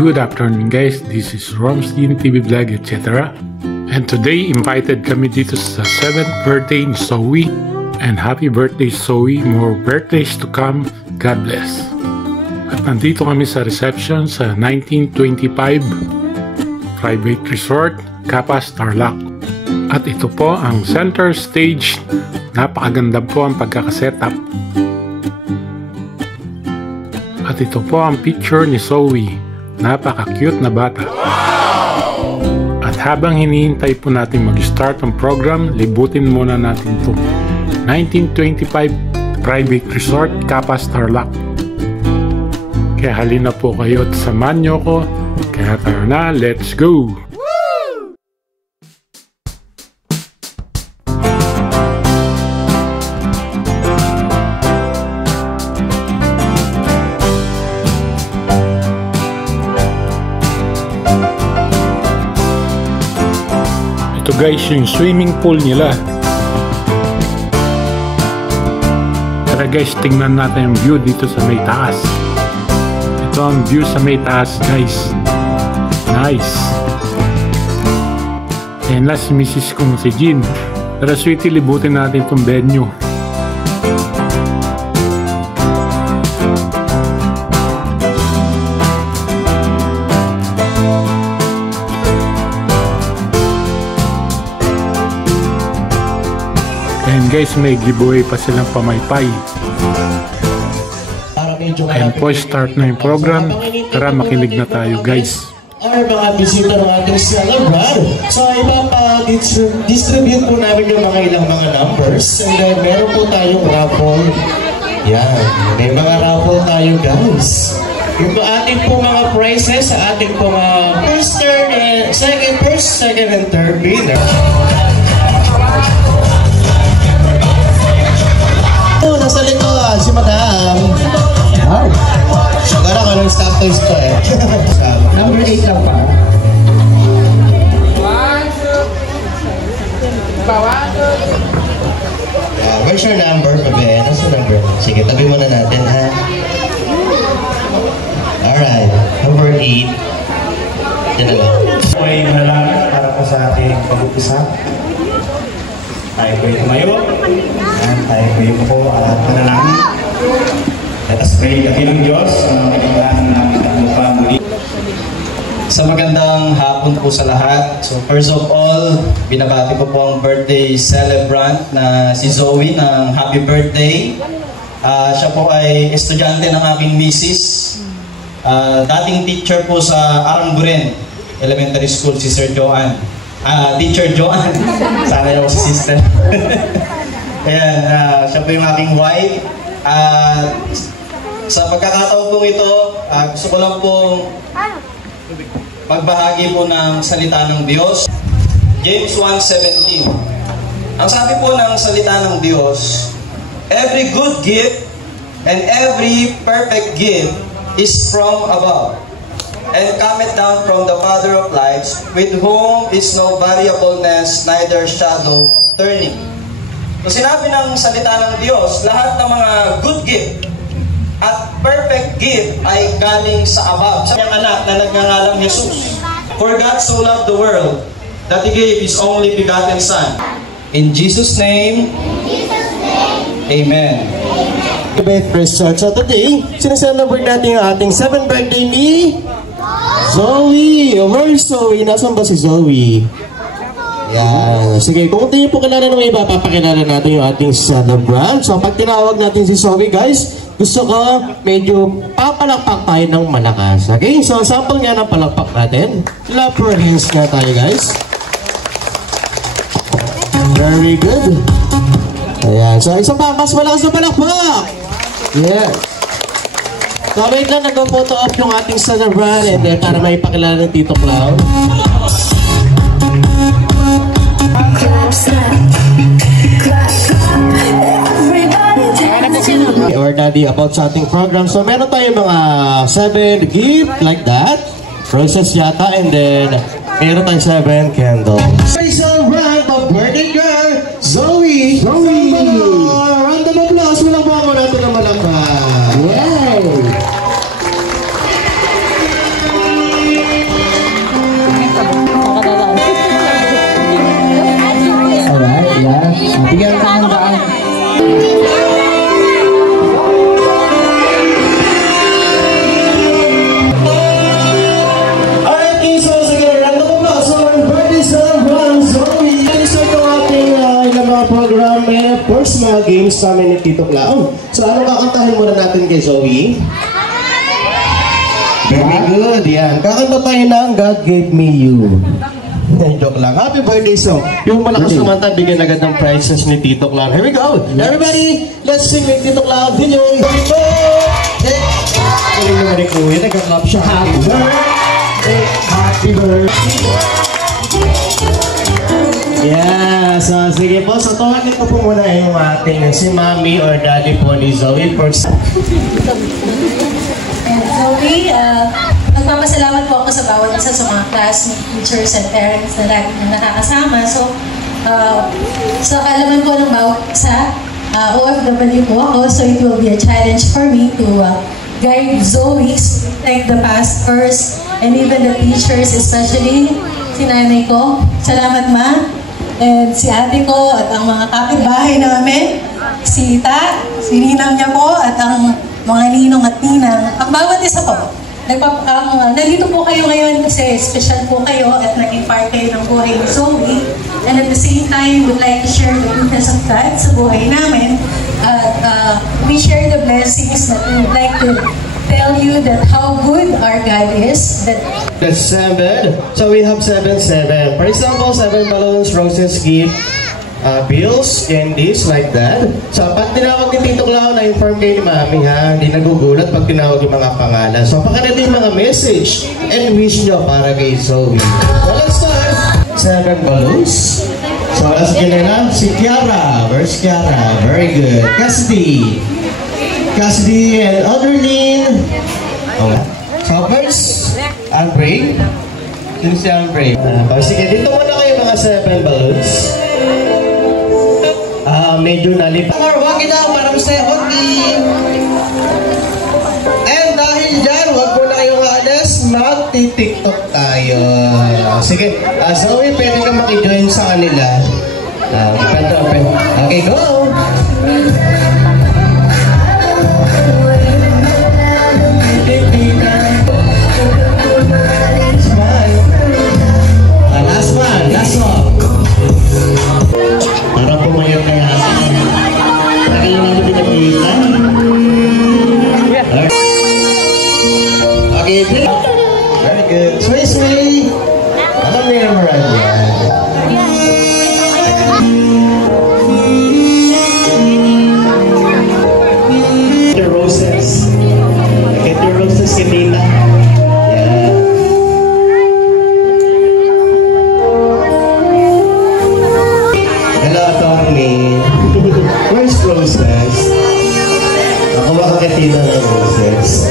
Good afternoon guys, this is Romstein TV Vlog etc. And today invited kami dito sa 7th birthday ni Zoe. And happy birthday Zoe, more birthdays to come, God bless. At nandito kami sa reception sa 1925 Private Resort, Capas, Tarlac. At ito po ang center stage, napakaganda po ang pagkakasetup. At ito po ang picture ni Zoe, napaka-cute na bata. At habang hinihintay po natin mag-start ang program, libutin muna natin ito. 1925 Private Resort, Capas, Tarlac. Kaya halina po kayo at samahan nyo ko. Kaya tara na, let's go! Ito guys, yung swimming pool nila. Tara guys, tingnan natin yung view dito sa may taas. Ito ang view sa may taas guys. Nice. Ayan na si Mrs. kong si Jean. Tara sweetie, libutin natin itong venue. And guys, may giveaway pa silang pamaypay. And po, start na yung program. Tara, makinig na tayo guys. Our mga bisita ng ating celebrant. So, ipa-distribute po namin yung mga ilang mga numbers. And then, meron po tayong raffle. Yan. May mga raffle tayo guys. Yung ating po mga prizes sa ating po mga first, second, and third winner. Nasa likod, si Madam. Wow. Sigara ka ng stop toys ko eh. Number 8 lang pa. 1, 2. Where's your number, babe? Nasa number? Sige, tabi muna natin, ha? Alright. Number 8. Yan na lang. Okay, manalangin para po sa ating pag-upisa. Tayo po yung tumayo. Tayo po yung po manalangin. Let us pray kami ng Diyos na magiging namin takbuhan muli. Sa magandang hapon po sa lahat. So first of all, binabati ko po ang birthday celebrant na si Zoe ng happy birthday. Siya po ay estudyante ng aking misis. Dating teacher po sa Aramburen Elementary School, si Sir Joan. Teacher Joan. Sana ako si sister. Ayan, siya po yung aking wife. Sa pagkakataon po ito, gusto ko lang po magbahagi po ng salita ng Diyos. James 1:17. Ang sabi po ng salita ng Diyos, every good gift and every perfect gift is from above, and cometh down from the Father of lights, with whom is no variableness, neither shadow of turning. So sinabi ng salita ng Diyos, lahat ng mga good gift at perfect gift ay galing sa above, sa kanyang anak na nagngangalang Jesus. For God so loved the world that He gave His only begotten Son. In Jesus' name, Amen. Beth Praise Church. So today, sineselebrate natin ang ating 7th birthday ni Zoe. Where's Zoe? Nasaan ba si Zoe? Yan. Sige, kung hindi po kilala ng iba, papakilala natin yung ating celebrant. So pag tinawag natin si Zoe guys, gusto ko medyo papalakpak tayo ng malakas. Okay? So sample nga ng palakpak natin. Clap your hands nga tayo guys. Very good. Ayan. So isang pa, mas malakas na palakpak. Yes. So wait lang, nag-photo op yung ating celebrant and then para may pakilala ng Tito Clown. Or daddy about sa ating program. So meron tayong mga 7 gift like that. Roses yata and then meron tayong 7 candles. Special round of birthday girl, Zoe! Zoe! Round of applause. Walang buwan mo natin ng malakpak. Wow! games sa amin ni Tito Clown. So ano kakantahin muna natin kay Zoe? Very good, yan. Kakanta tayo ng God Gave Me You. Joke lang. Happy birthday song. Yung malakas kumanta, bigyan agad ng prizes ni Tito Clown. Here we go. Everybody, let's sing with Tito Clown. DJ. Happy birthday. Galing naman ni Kuya. Nagka-clap siya. Happy birthday. Happy birthday. Yeah. So, sige po. So, tawagin ko po muna yung ating si Mommy or Daddy po ni Zoe. First. And Zoe, nagpapasalamat po ako sa bawat isa sa mga classmates, teachers, and parents na lagi na nakakasama. So, sa kaalaman ko ng bawat isa, OFW po ako, so it will be a challenge for me to guide Zoe, like the pastors, and even the teachers, especially si nanay ko. Salamat, Ma. And si ate ko at ang mga kapitbahay namin, si Ita, si ninang niya po, at ang mga ninong at ninang. Ang bawat isa po, nandito po kayo ngayon kasi special po kayo at naging part kayo ng buhay ni Zoe. And at the same time, would like to share the goodness of God sa buhay namin. At we share the blessings that we would like to tell you that how good our God is. That's 7. So we have 7. For example, 7 balloons, roses, gift, bills, candies, like that. So pag tinawag ni Tito Clown, na-inform kayo ni Mami ha, hindi nagugulat pag tinawag yung mga pangalan. So pakita yung mga message and wish nyo para kay Zoe. So let's start. 7 balloons. So last na si Kiara. Where's Kiara? Very good. Cassidy and Alderlene. So first, Andre. Yun si Andre. Sige, dito muna kayo mga 7 balloons. Medyo nalipat. Wag it out para sa hockey. And dahil dyan, wag mo na kayong alas, magti-tiktok tayo. Sige, Zoe, pwede ka makijoin sa kanila. Okay, go! Last one. Para pumayag kaya natin. Para kayo natin pinag-iitan. Okay, very good. Sway. Alam mo yung marad yan. Get your roses. Get your roses, Kenita. Where's roses? Ako makakatila ng roses.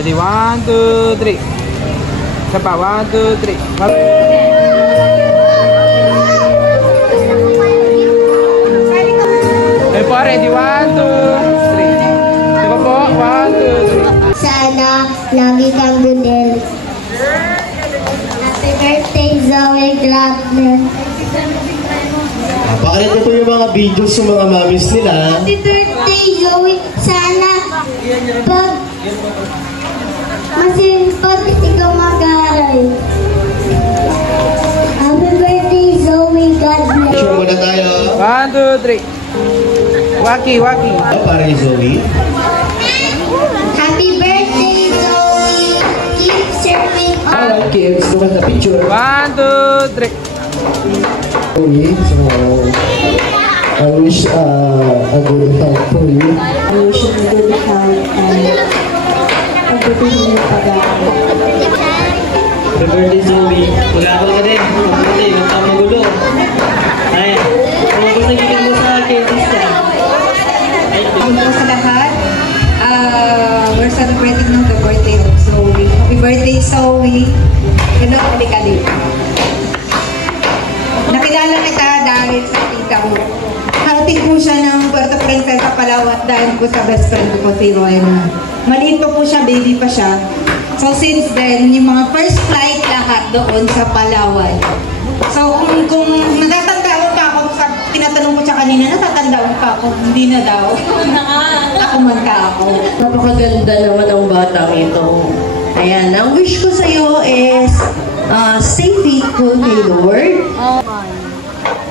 Ready, 1, 2, 3. Cepat, 1, 2, 3. Po, ready, 1, 2, 3. Cepat po, 1, 2, 3. Sana lagi kang gudel. Happy birthday, Zoe Gladman. Pakirin ko yung mga videos sa mga mamis nila. Happy birthday, Zoe. Sana pag masimpag ikaw mag-aaral. Happy birthday, Zoe Gladman. Sure muna tayo. 1, 2, 3. Waki. Para kay Zoe. Happy birthday, Zoe. kids, look at the picture. 1, 2, 3. Okay, so I wish a good health for you. I wish you good health and pagpipili ng pag-aaral. Happy birthday, Zoe. Mag-aaral ka din. Mabuti, magkamagulo. Ay, kung gusto nagiging mo sa akin, siya. Hello sa lahat. We're celebrating now the birthday of Zoe. Happy birthday, Zoe. Hello, halika dito. Nakilala kita dahil sa tita mo. Harating po siya ng Puerto Princesa, Palawan dahil po sa best friend ko po, si Rowena. Maliit pa po siya, baby pa siya. So since then, yung mga first flight lahat doon sa Palawan. So kung natatandaan pa ako, tinatanong ko siya kanina, natatandaan pa ako, hindi na daw. Ako man ka ako. Napakaganda naman ang batang ito. Ayan, ang wish ko sa iyo is stay faithful kay Lord.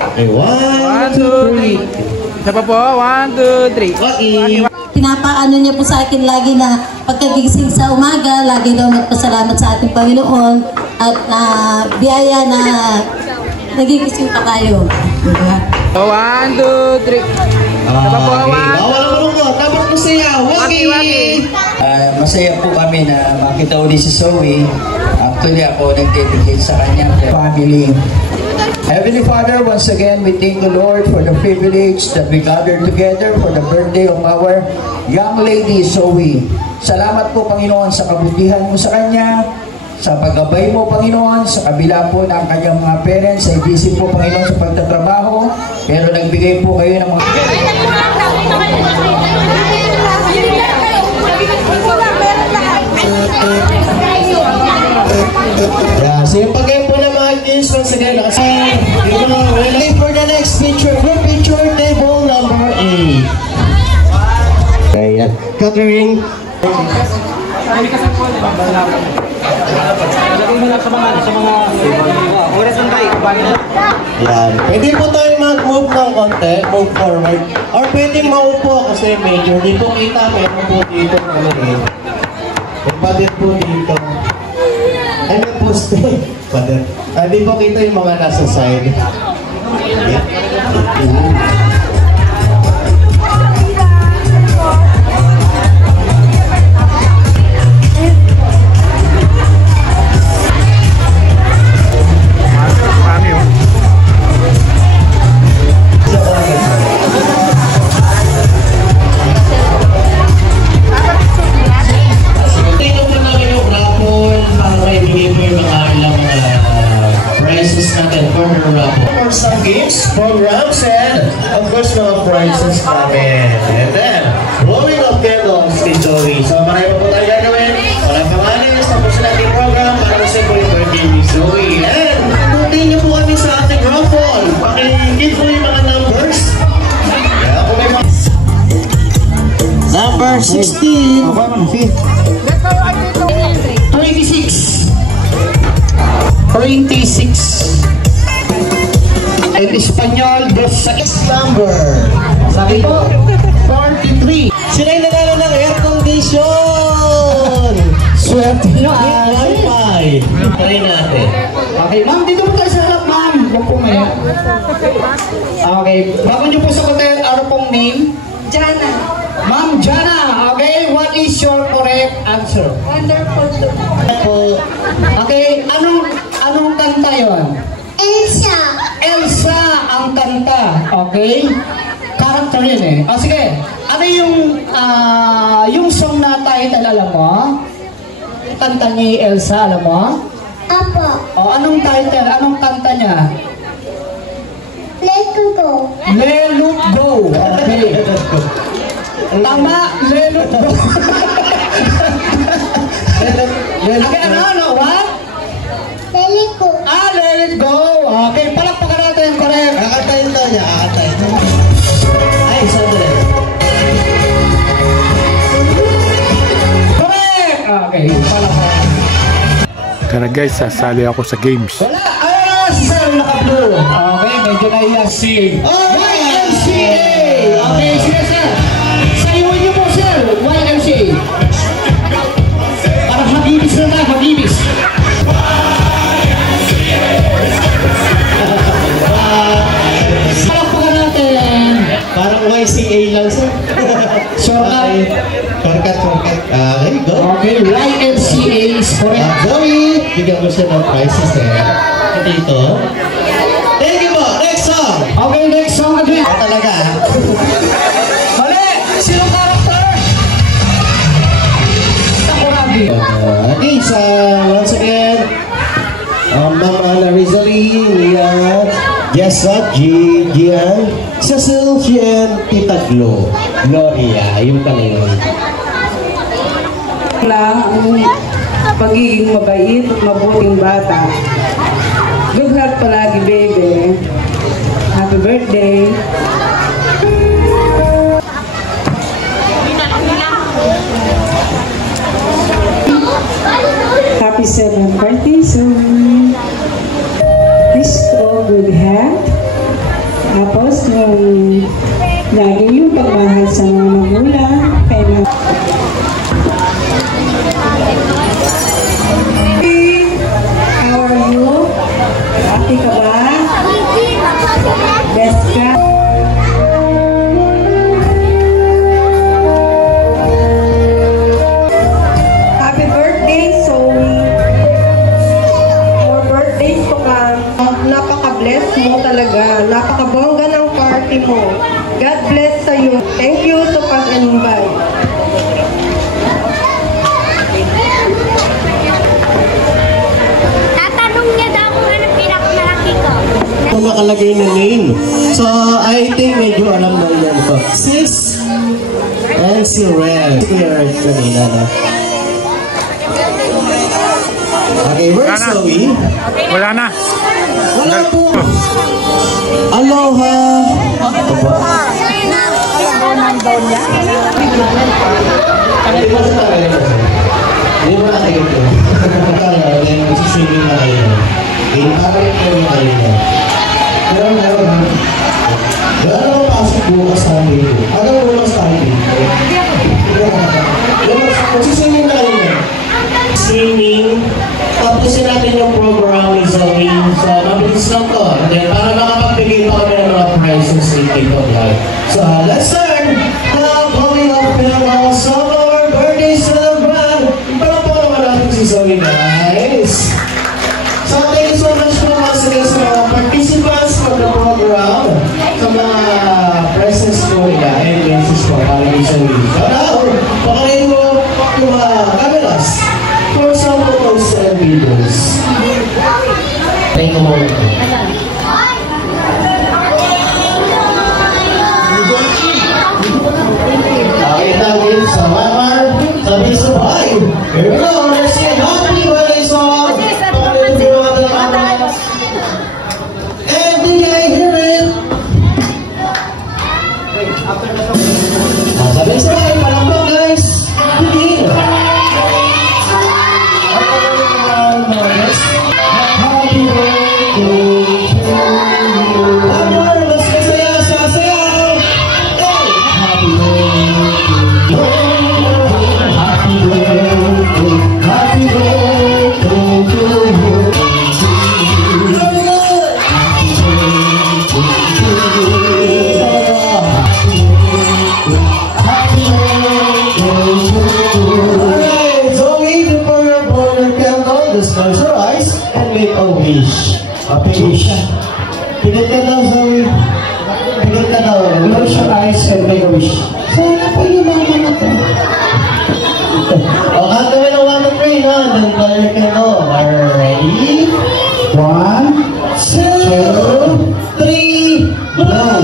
Okay, 1, 2, 3. Isa pa po. 1, 2, 3. Pinapaano niya po sa akin lagi na pagkagising sa umaga, lagi daw magpasalamat sa ating Panginoon at biyaya na nagigising pa tayo. Diba? 1, 2, 3. Isa pa po. 1, 2, 3. Bawal ang malungkot. Dapat masaya. Waki! Masaya po kami na makita ulit si Zoe. Actually, ako nag-dedicate sa kanyang family. Heavenly Father, once again, we thank the Lord for the privilege that we gathered together for the birthday of our young lady, Zoe. Salamat po, Panginoon, sa kabutihan mo sa kanya, sa paggabay mo, Panginoon, sa kabila po ng kanyang mga parents, sa ibisip po, Panginoon, sa pagtatrabaho, pero nagbigay po kayo ng mga... Yeah, so yung pag-game po ng mga kids, once again, we're late for the next picture. Group picture, table number 8. Okay, yan. Catering. Yan. Pwede po tayo mag-move ng konti, move forward. Or pwede maupo kasi medyo di po kita, meron po dito. Padet po dito. Ay, may poste. Padet. Di po kita yung mga nasa side. Yeah. Programs and of course mga prizes namin. And then, blowing of candles kay Zoe. So marami pa po tayo gagawin. Walang pangalan, tapos na natin program para sa po yung birthday ni Zoe. And continue po kami sa ating raffle. Pakikit po yung mga numbers. Kaya po may mga... Number 16. 26. 26. In Espanyol, dos sa number. Sabi po, 43. Sila yung nanalo ng air condition. Swerte nyo ay Wi-Fi. Try natin. Okay, ma'am, dito po tayo sa harap, ma'am. Huwag po maya. Okay, bago nyo po sagutin, ano pong name? Jana. Ma'am Jana, okay, what is your correct answer? Wonderful. Okay, anong kanta yon? Elsa. Elsa ang kanta, okay? Character yun eh. O sige, ano yung song na title, alam mo? Kanta ni Elsa, alam mo? Apo. O anong title, anong kanta niya? Let go. Let It Go, okay. Tama, Let It Go. Okay, ano, what? Let it go. Let It Go. Okay, palakpakan natin, correct. Kakatayin daw niya, kakatayin. Ay, sandali. Correct! Okay, palakpakan. Tara guys, sasali ako sa games. Wala! Si Sir naka-blue. Okay, medyo na-see. YMCA! Okay, sige sir. Sayuin niyo po sir, YMCA. Para habibis na na, habibis. additional prizes dito. Thank you po. Next song. Okay, next song again. Talaga. Mali! Sinong character? Sakuragi. Okay, so once again, Ma'am Ana Rizali, Jessa, Gian, Cecil, and Tita Gloria, yung kami yun. Lang ang pagiging mabait at mabuting bata. Good health palagi, baby. Happy birthday. Happy 7th birthday, so please grow good health. Tapos, lagi yung pagmahal sa mga magulang. Kaya how are you? Okay ka ba? Best ka? Happy birthday, Zoe. More birthdays to come. Napaka-bless mo talaga. Napaka-bongga ng party mo. God bless sa'yo. Thank you sa pag-invite. Kung nakalagay na name. So, I think medyo alam na yan po. Sis and si Red. Clear kanina na. Okay, where's Zoe? Wala na. Wala po. Aloha. Di ba na tayo? Di ba na tayo? Magsiswimming na kayo. Parang kayo na kayo. Pero meron. Gano'n mo pasok bukas tayo dito? Hanggang bukas tayo dito? Magsiswimming na kayo. Swimming. Tapusin natin yung program ni Zoe. So, mabilis lang to. Then, para makapagbigay pa kami ng mga prizes ni TikTok Live. So, let's start. Now, coming up in our summer birthday celebrant. Parang po naman natin si Zoe, guys. So, thank you so much po once again sa mga participants for the program. Sa mga presents po nila and messages po para ni Zoe. So, now, pakarin mo yung mga cameras for some photos and videos. Thank you muna po. Okay, natin sa Weimar, sa Mr. Bye. Here we go, let's sing happy birthday song. And do you hear it? Sa Mr. Bye, palambang guys. Begin. Happy birthday to you. One more, mas masaya, sasayaw. Happy birthday. Happy birthday. Happy birthday to you. Happy birthday. Zoe, before your burn candle, just close your eyes and make a wish. Happy wish. Pigil ka daw, Zoe. Pigil ka daw. Close your eyes and make a wish. Sana po yung mama na to. O, kagawin ng 1 to 3, no? Then blow your candle. Are you ready? 1, 2, 3, blow!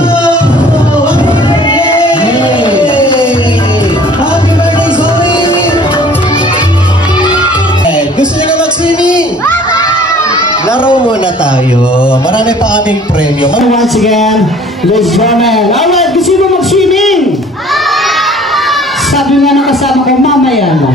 Happy birthday, Zoe! Gusto niyo na mag-swimming? Laro muna tayo. Marami pa kaming premyo. Once again, ladies and gentlemen. Alright, gusto niyo mag-swimming? Sabi nga na kasama ko, mamaya na.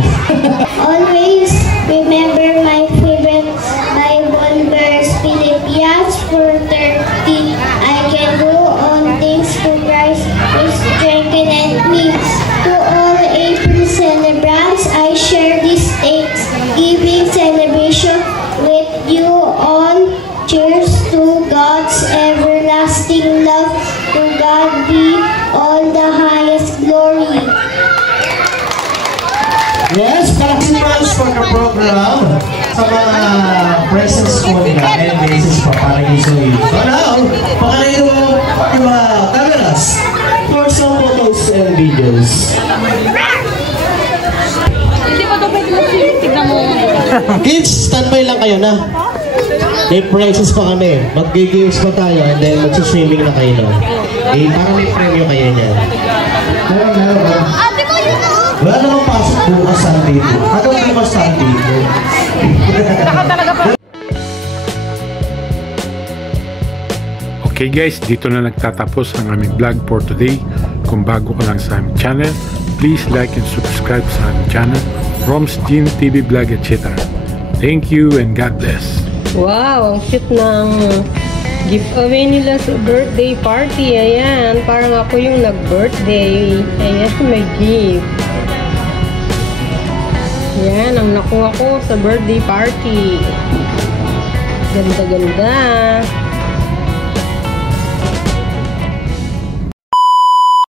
Always remember my favorite Bible verse, Philippians 4:30. I can do all things through Christ who strengthens me. To all April celebrants, I share this Thanksgiving celebration with you all. Cheers to God's everlasting love. To God be all the highest glory. Yes, participants for the program. sa mga presents ko nila and messages pa para kay Zoe. So now, pakalayo yung mga cameras for some photos and videos. Hindi pa ito pwede tignan mo. Kids, standby lang kayo na. May prizes pa kami. Mag-games pa tayo and then mag-swimming na kayo. Eh, parang may premyo kayo niyan. Wala namang pasok bukas Sunday po. Ano bukas Sunday po? Okay guys, dito na nagtatapos ang aming vlog for today. Kung bago ka lang sa aming channel, please like and subscribe sa aming channel, Rom's Team TV Vlog, etc. Thank you and God bless. Wow, ang cute ng giveaway nila sa birthday party. Ayan, parang ako yung nag-birthday. Ayan, may gift. Ayan, ang nakuha ko sa birthday party. Ganda-ganda.